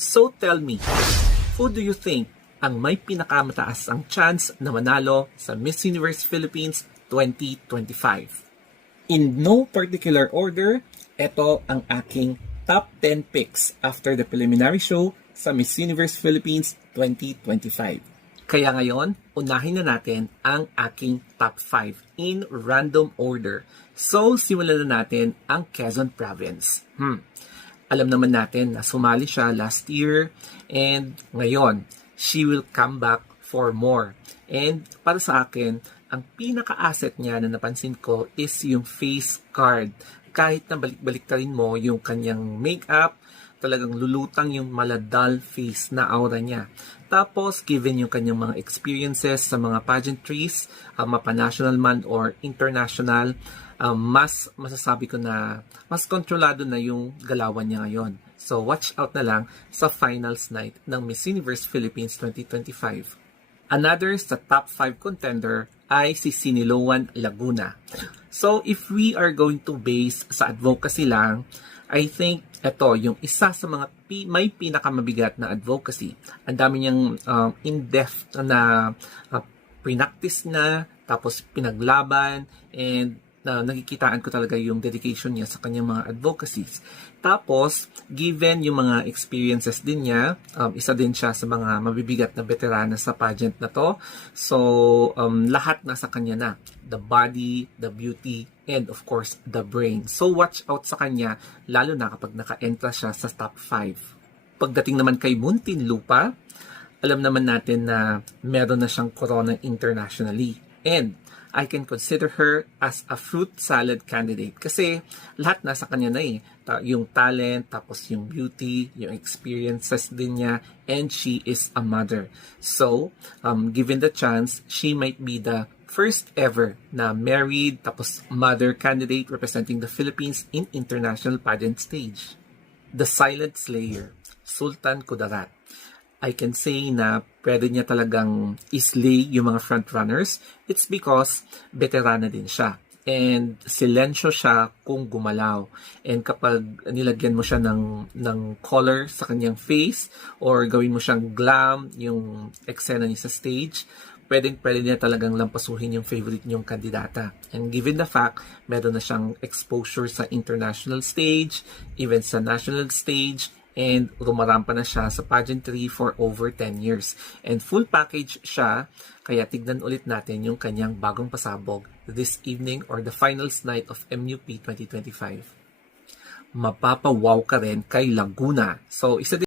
So tell me, who do you think ang may pinakamataas ang chance na manalo sa Miss Universe Philippines 2025? In no particular order, ito ang aking top 10 picks after the preliminary show sa Miss Universe Philippines 2025. Kaya ngayon, unahin na natin ang aking top 5 in random order. So, simulan na natin ang Quezon Province. Alam naman natin na sumali siya last year and ngayon, she will come back for more. And para sa akin, ang pinaka-asset niya na napansin ko is yung face card. Kahit na balik-baliktarin mo yung kanyang makeup, talagang lulutang yung maladal face na aura niya. Tapos, given yung kanyang mga experiences sa mga pageantries, mapa-national man or international, mas masasabi ko na mas kontrolado na yung galawan niya ngayon. So, watch out na lang sa finals night ng Miss Universe Philippines 2025. Another sa top 5 contender ay si Siniloan Laguna. So, if we are going to base sa advocacy lang, I think ito, yung isa sa mga may pinakamabigat na advocacy. Ang dami niyang in-depth na pinaktis na, tapos pinaglaban, and nakikitaan ko talaga yung dedication niya sa kanyang mga advocacies. Tapos, given yung mga experiences din niya, isa din siya sa mga mabibigat na veterana sa pageant na to. So, lahat nasa kanya na. The body, the beauty, and of course, the brain. So, watch out sa kanya, lalo na kapag naka-entra siya sa top 5. Pagdating naman kay Muntinlupa, alam naman natin na meron na siyang corona internationally. And I can consider her as a fruit salad candidate kasi lahat nasa kanya na yung talent, tapos yung beauty, yung experiences din niya, and she is a mother. So, given the chance, she might be the first ever na married tapos mother candidate representing the Philippines in international pageant stage. The Silent Slayer, Sultan Kudarat. I can say na pwede niya talagang islay yung mga frontrunners. It's because veterana din siya. And silensyo siya kung gumalaw. And kapag nilagyan mo siya ng color sa kanyang face or gawin mo siyang glam, yung eksena niya sa stage, pwede niya talagang lampasuhin yung favorite niyong kandidata. And given the fact, meron na siyang exposure sa international stage, even sa national stage, and rumarampa na siya sa pageantry for over 10 years. And full package siya, kaya tignan ulit natin yung kanyang bagong pasabog this evening or the finals night of MUP 2025. Mapapawaw ka rin kay Laguna. So, isa